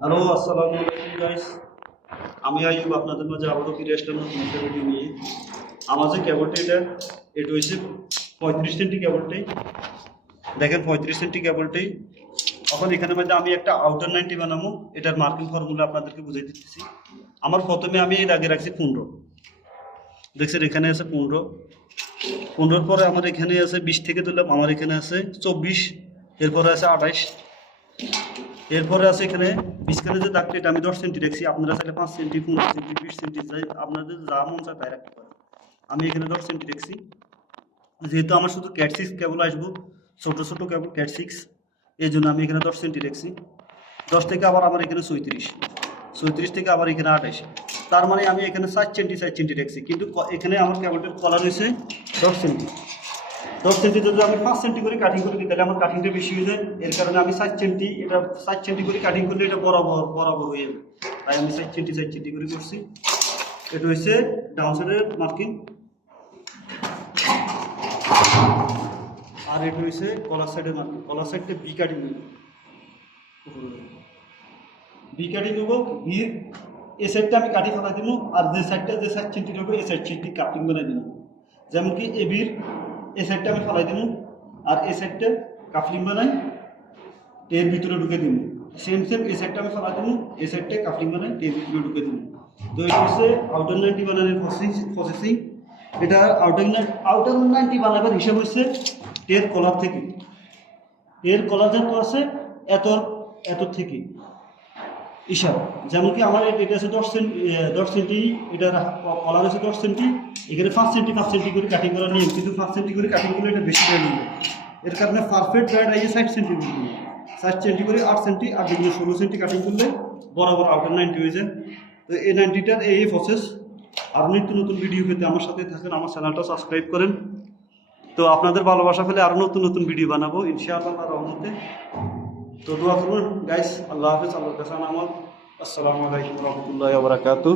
Hello, আসসালামু আলাইকুম guys. আমি আইয়ুব আপনাদের মাঝে আবারও ফিরে আসলাম নতুন একটা ভিডিও নিয়ে। আমার যে কেবলটা এটা হচ্ছে 35 সেন্টি কেবলটাই। দেখেন 35 সেন্টি কেবলটাই। এখন এখানের মধ্যে আমি একটা আউটার 90 বানাবো। এটার মার্কিং ফর্মুলা আপনাদেরকে বুঝাই দিতেছি। আমার প্রথমে আমি এর আগে রাখছি 15। দেখছেন এখানে আছে 15 পরে আমার এখানে আছে 20 থেকে দিলাম, আমার এখানে আছে 24, এরপরে আছে 28, এরপরে আছে এখানে মাঝখানে যে দাগটা এটা আমি 10 সেন্টি রাখছি। আপনারা চাইলে 5 সেন্টি, 15 সেন্টি, 20 সেন্টি চাই, আপনাদের যা মন চায় তাই রাখতে পারেন। আমি এখানে 10 সেন্টি রাখছি। যেহেতু আমার শুধু ক্যাট 6 কেবল আসবো, ছোট ছোট কেবল ক্যাট 6, এই জন্য আমি এখানে 10 সেন্টি রাখছি। 10 থেকে আবার আমার এখানে 34 থেকে আবার এখানে 28, তার মানে আমি এখানে 4 সেন্টি রাখছি। কিন্তু এখানে আমার কেবলটার কলার হয়েছে 10 সেন্টি। 10 সেন্টি যদি আমি 5 সেন্টি করে কাটিং করি তাহলে আমার কাটিংটা বেশি হয়ে যায়। এর কারণে আমি 4 সেন্টি, এটা 4 সেন্টি করে কাটিং করলে এটা বরাবর বরাবর হয়ে যাবে। তাই আমি 4 সেন্টি করে করছি। এটা হচ্ছে ডাউন সাইডের মার্কিং, আর এটা হচ্ছে কলার সাইডের মার্কিং। কলার সাইডটা বি কাটিং নেব, বি কাটিং নেবো। বির এই সাইডটা আমি কাটি ফেলাই দিব, আর যে সাইডটা যে 4 সেন্টি নেবো এই সাইডটি কাটিং বানাই দিব। যেমন কি এ বির এই সাইডটা আমি ফেলাই দিব, আর এই সাইডটা কাফলিং বানাই এর ভিতরে ঢুকে দিব। সেম সেম এই সাইডটা আমি ফেলাই দিব, এই সাইডটা কাফলিং বানাই এর ভিতরে ঢুকে দিব। তো এটা হচ্ছে আউটার 90 বানানোর প্রসেসিং। এটা আউটার 90 বানাবার হিসাব হচ্ছে এর কলার থেকে, এর কলার যত আছে এত এত থেকে হিসাব। যেমন কি আমার এটা আছে 10 সেন্টি, এটা কলার আছে 10 সেন্টি, এখানে 5 সেন্টি করে কাটিং করা নিয়ম, কিন্তু 5 সেন্টি করে কাটিং করলে এটা বেশি ব্যাড নিবে। এর কারণে পারফেক্ট ব্যাড আইয়ে 60 সেন্টি করে নিবে। 60 সেন্টি করে 8 সেন্টি, আর যেগুলো 16 সেন্টি কাটিং করলে বরাবর আউটার 90 হয়ে যায়। তো এই 90টার এই প্রসেস। আর নিত্য নতুন ভিডিও পেতে আমার সাথে থাকেন, আমার চ্যানেলটা সাবস্ক্রাইব করেন। তো আপনাদের ভালোবাসা পেলে আরও নতুন নতুন ভিডিও বানাবো ইনশাআল্লাহ রহমতে। তো দোয়া করুন গাইস। আল্লাহ হাফেজ। আল্লাহর কাছে আমার আসসালামু আলাইকুম রহমতুল্লাহ বারাকাতু।